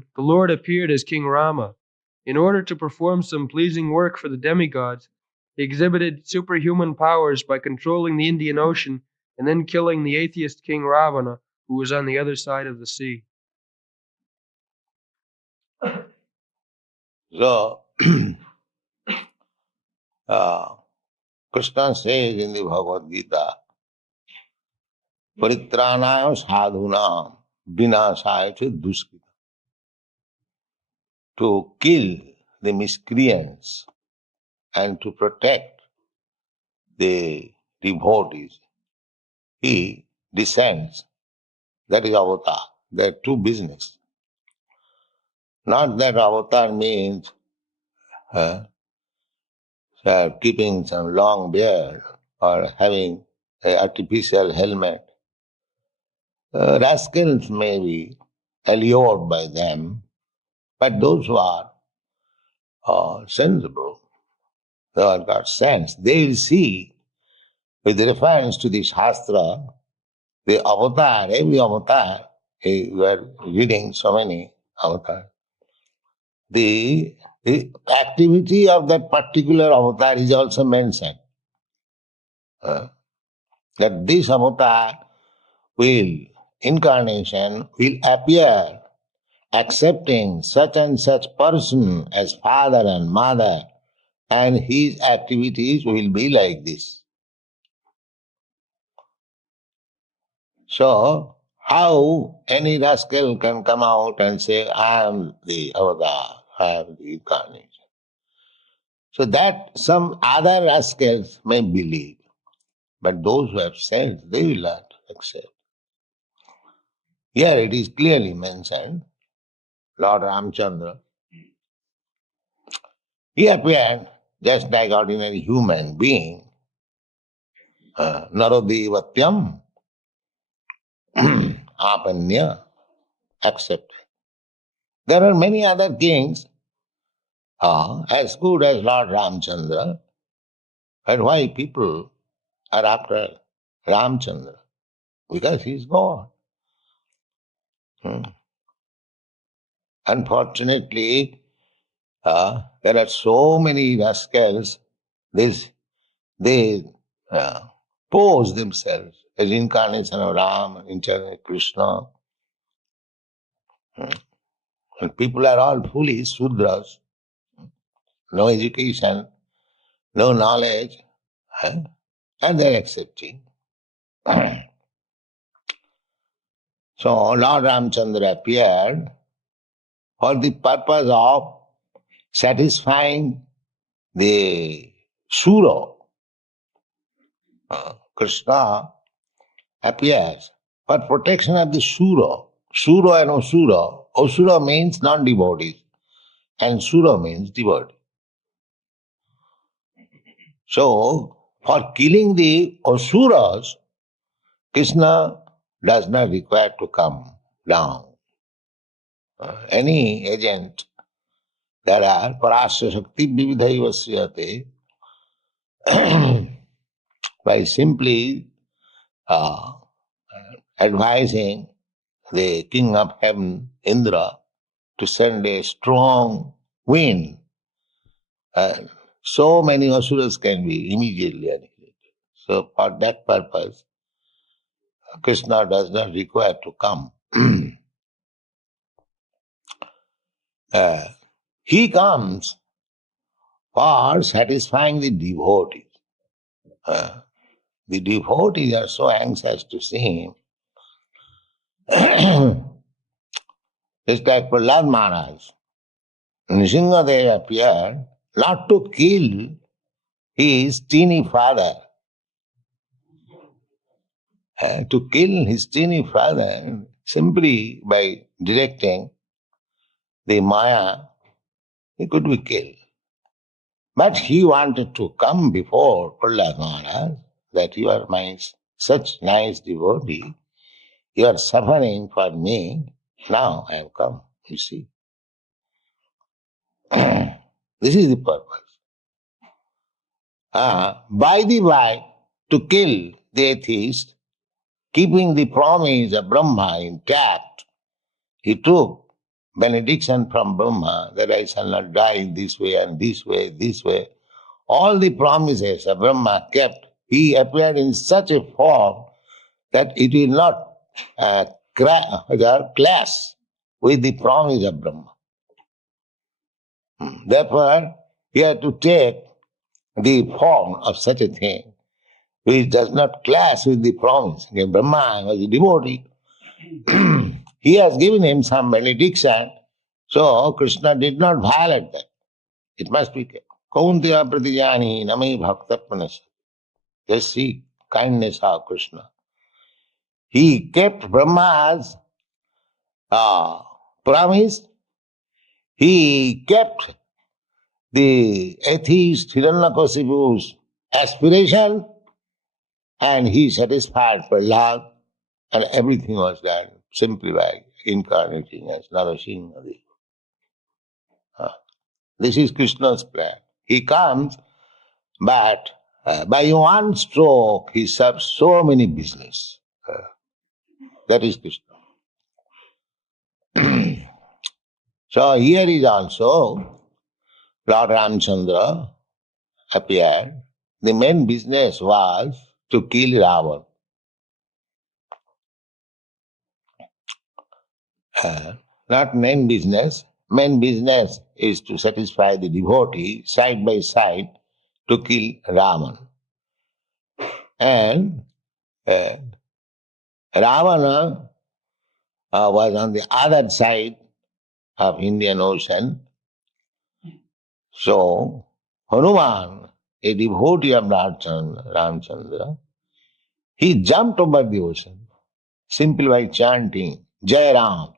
dream, the Lord appeared as King Rama. In order to perform some pleasing work for the demigods, he exhibited superhuman powers by controlling the Indian Ocean and then killing the atheist King Ravana, who was on the other side of the sea. So, Krishna says in the Bhagavad Gita, Paritranaya sadhunam vinasaya cha duskita. To kill the miscreants and to protect the devotees, he descends. That is avatar. There are two business. Not that avatar means keeping some long beard or having an artificial helmet. Rascals may be allured by them, but those who are sensible, they have got sense, they will see, with reference to the Shastra, the avatar, every avatar, we are reading so many avatars, the activity of that particular avatar is also mentioned. That this avatar incarnation will appear accepting such and such person as father and mother, and his activities will be like this. So, how any rascal can come out and say, I am the avatar, I am the incarnation? So that some other rascals may believe, but those who have sense, they will not accept. Here it is clearly mentioned, Lord Ramchandra, he appeared just like ordinary human being, Narodevatyam, Apanya, accepted. There are many other kings as good as Lord Ramchandra, but why people are after Ramchandra? Because he is God. Unfortunately, there are so many rascals, they pose themselves as incarnation of Ram, incarnation of Krishna. And people are all foolish, Sudras, no education, no knowledge, and they are accepting. So Lord Ramchandra appeared for the purpose of satisfying the Sura. Krishna appears for protection of the Sura. Sura and Asura. Asura means non-devotees and Sura means devotee. So, for killing the Asuras, Krishna does not require to come down. Any agent, there are parasya shakti vividhaiva sriyate, by simply advising the king of heaven, Indra, to send a strong wind, so many asuras can be immediately annihilated. So for that purpose, Krishna does not require to come. He comes for satisfying the devotees. The devotees are so anxious to see him. It's like Prahlad Maharaj. Nrsimhadev appeared not to kill his teeny father. To kill his teeny father simply by directing the Maya, he could be killed. But he wanted to come before Prahlad Maharaj that you are my such nice devotee, you are suffering for me, now I have come, you see. This is the purpose. By the way, to kill the atheist, keeping the promise of Brahma intact, he took benediction from Brahma that I shall not die in this way and this way, this way. All the promises of Brahma kept. He appeared in such a form that it will not clash with the promise of Brahma. Therefore, he had to take the form of such a thing which does not clash with the promise. Brahma was a devotee. He has given him some benediction, so Krishna did not violate that. It must be kept. Kaunteya pratijani nami bhaktatmanasya. Just see kindness of Krishna. He kept Brahma's promise. He kept the atheist Hiranyakashipu's aspiration, and he satisfied Prahlad, and everything was done simply by incarnating as Narasingha. This is Krishna's plan. He comes, but by one stroke he serves so many business. That is Krishna. So here is also Lord Ramchandra appeared. The main business was to kill Ravan. Not main business. Main business is to satisfy the devotee side by side to kill Ravan. And Ravana was on the other side of Indian Ocean. So Hanuman, a devotee of Ramchandra, he jumped over the ocean simply by chanting Jai Ram.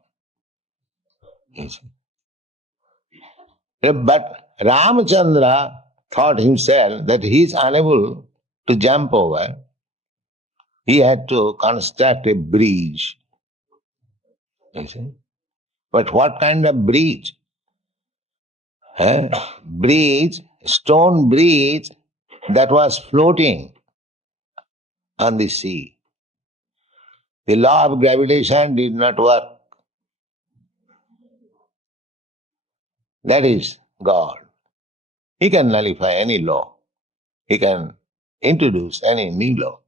But Ramchandra thought himself that he is unable to jump over. He had to construct a bridge. You see? But what kind of bridge? Bridge, stone bridge that was floating on the sea. The law of gravitation did not work. That is God. He can nullify any law. He can introduce any new law.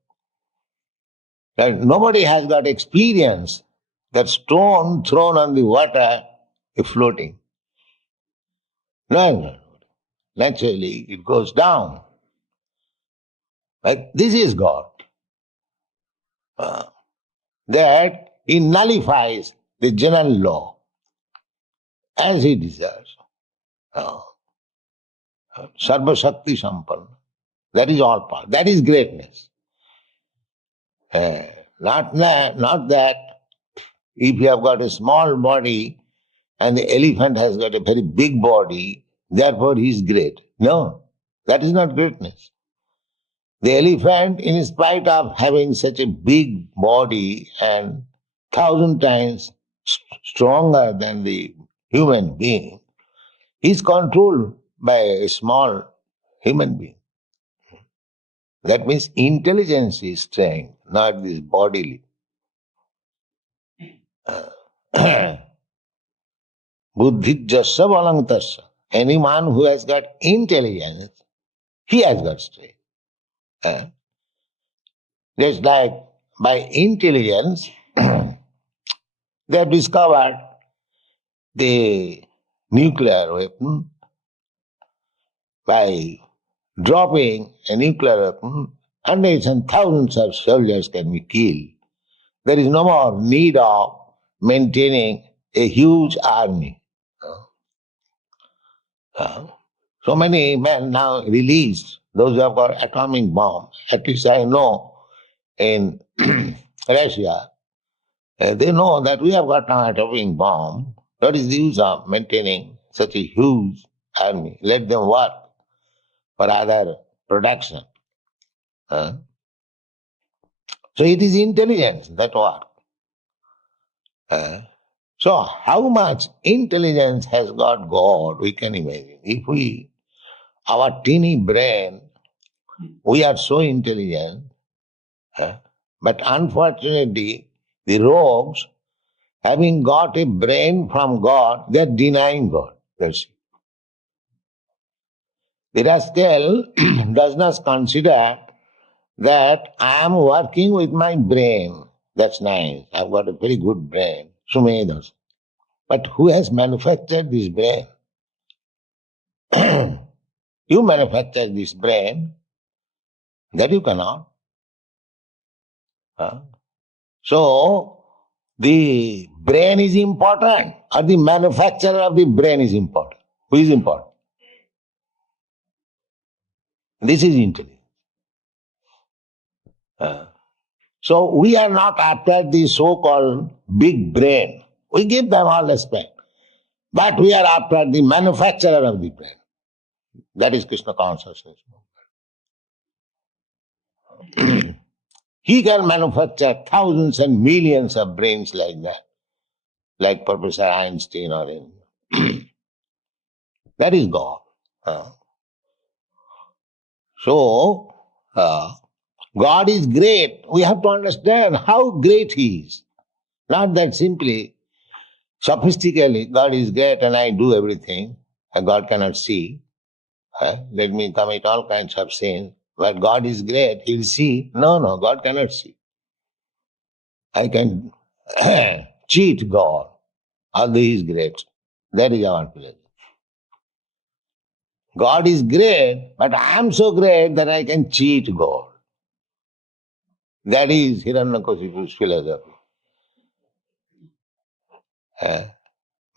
But nobody has got experience that stone thrown on the water is floating. No. Naturally, it goes down. But this is God. That he nullifies the general law as he deserves. Sarva Shakti Sampanna. That is all part. That is greatness. Not that if you have got a small body and the elephant has got a very big body, therefore he is great. No, that is not greatness. The elephant, in spite of having such a big body and 1,000 times stronger than the human being, is controlled by a small human being. That means intelligence is strength, not this bodily. Buddhi jasya balang tasya. Anyone who has got intelligence, he has got strength. Just like by intelligence, they have discovered the nuclear weapon. By dropping a nuclear weapon, hundreds and thousands of soldiers can be killed. There is no more need of maintaining a huge army. So many men now released, those who have got atomic bomb. At least I know in Russia, they know that we have got an atomic bomb. What is the use of maintaining such a huge army? Let them work for other production. So it is intelligence that works. So how much intelligence has got God, we can imagine. If our teeny brain, we are so intelligent, but unfortunately the rogues having got a brain from God, they are denying God. That's it. The rascal does not consider that I am working with my brain. That's nice. I've got a very good brain. Sumedas. But who has manufactured this brain? You manufacture this brain, that you cannot. Huh? So, the brain is important, or the manufacturer of the brain is important. Who is important? This is intelligence. So, we are not after the so-called big brain. We give them all respect. But we are after the manufacturer of the brain. That is Krishna consciousness. He can manufacture thousands and millions of brains like that, like Professor Einstein or anyone. That is God. So, God is great. We have to understand how great He is. Not that simply, sophistically, God is great and I do everything, and God cannot see. Let me commit all kinds of sins. But God is great, He'll see. No, God cannot see. I can cheat God, although He is great. That is our pleasure. God is great, but I am so great that I can cheat God. That is Hiranyakashipu's philosophy.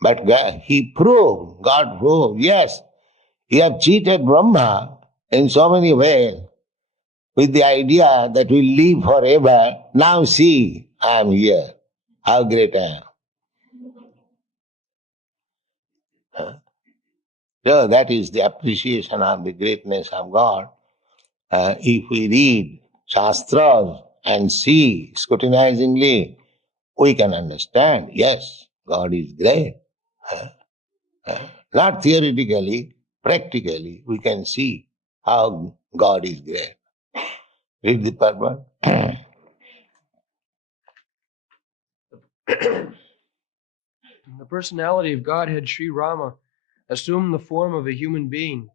But God proved, yes, you have cheated Brahma in so many ways with the idea that we live forever. Now see, I am here. How great I am. So that is the appreciation of the greatness of God. If we read Shastras and see scrutinizingly, we can understand, yes, God is great. Not theoretically, practically, we can see how God is great. Read the Prabhupada. The personality of Godhead Sri Rama assumed the form of a human being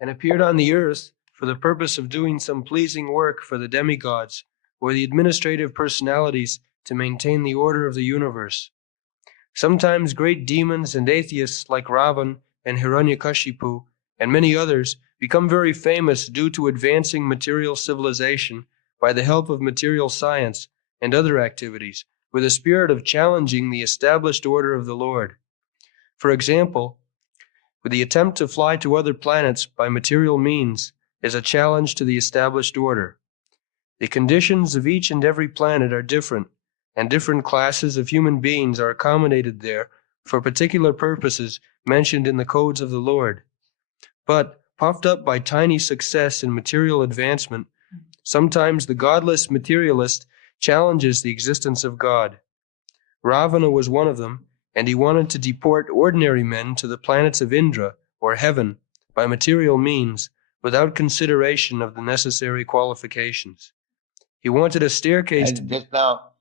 and appeared on the earth for the purpose of doing some pleasing work for the demigods or the administrative personalities to maintain the order of the universe. Sometimes great demons and atheists like Ravan and Hiranyakashipu and many others become very famous due to advancing material civilization by the help of material science and other activities, with a spirit of challenging the established order of the Lord. For example, with the attempt to fly to other planets by material means is a challenge to the established order. The conditions of each and every planet are different, and different classes of human beings are accommodated there for particular purposes mentioned in the codes of the Lord. But, puffed up by tiny success in material advancement, sometimes the godless materialist challenges the existence of God. Ravana was one of them, and he wanted to deport ordinary men to the planets of Indra, or heaven, by material means, without consideration of the necessary qualifications. He wanted a staircase And just now,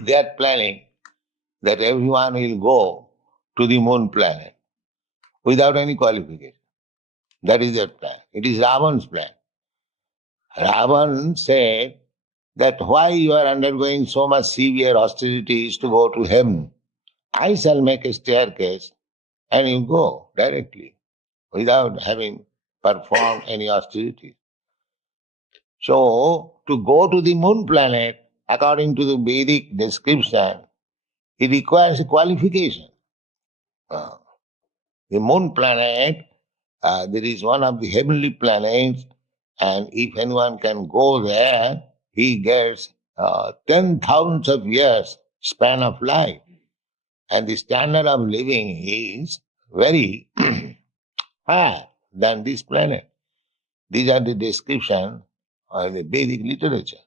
they are planning that everyone will go to the moon planet without any qualification. That is their plan. It is Ravan's plan. Ravan said that why you are undergoing so much severe austerities to go to heaven. I shall make a staircase and you go directly without having performed any austerities. So, to go to the moon planet, according to the Vedic description, it requires a qualification. The moon planet, there is one of the heavenly planets, and if anyone can go there, he gets 10,000 of years span of life. And the standard of living is very higher than this planet. These are the description of the Vedic literature.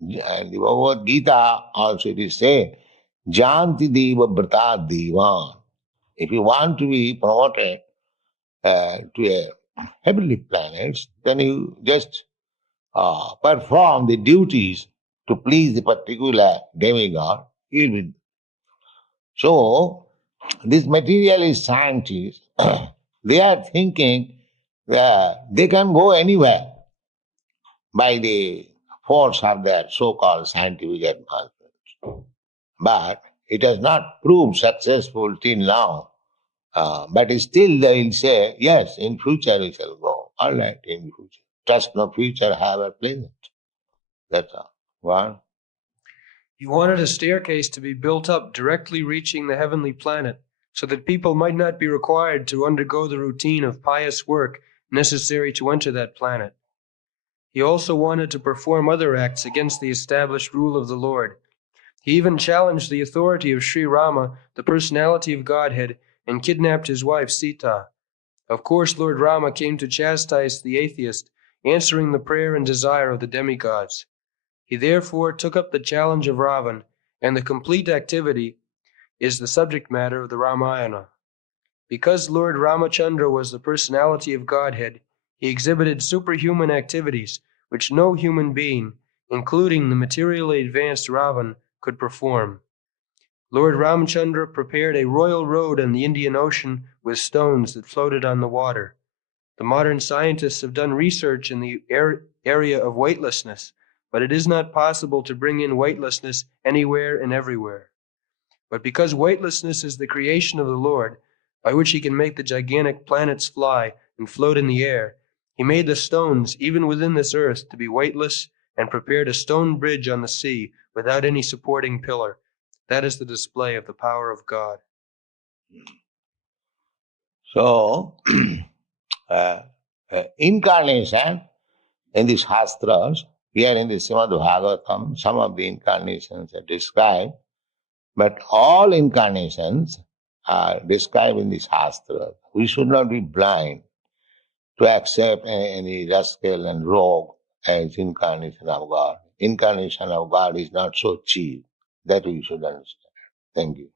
And the Bhagavad Gita also it is said, Janti Deva Brata Devan. If you want to be promoted to a heavenly planets, then you just perform the duties to please the particular demigod. You will be. So, these materialist scientists, they are thinking that they can go anywhere by the force of their so-called scientific advancements. But it has not proved successful till now. But still they will say, yes, in future we shall go. All right, in future. Trust no future, have a present. That's all. One. He wanted a staircase to be built up directly reaching the heavenly planet, so that people might not be required to undergo the routine of pious work necessary to enter that planet. He also wanted to perform other acts against the established rule of the Lord. He even challenged the authority of Sri Rama, the personality of Godhead, and kidnapped his wife Sita. Of course, Lord Rama came to chastise the atheist, answering the prayer and desire of the demigods. He therefore took up the challenge of Ravan, and the complete activity is the subject matter of the Ramayana. Because Lord Ramachandra was the personality of Godhead, he exhibited superhuman activities which no human being, including the materially advanced Ravan, could perform. Lord Ramchandra prepared a royal road on the Indian Ocean with stones that floated on the water. The modern scientists have done research in the area of weightlessness, but it is not possible to bring in weightlessness anywhere and everywhere. But because weightlessness is the creation of the Lord, by which he can make the gigantic planets fly and float in the air, he made the stones, even within this earth, to be weightless, and prepared a stone bridge on the sea without any supporting pillar. That is the display of the power of God. So, incarnation in the Shastras, here in the Srimad Bhagavatam, some of the incarnations are described, but all incarnations are described in the Shastras. We should not be blind to accept any rascal and rogue as incarnation of God. Incarnation of God is not so cheap. That we should understand. Thank you.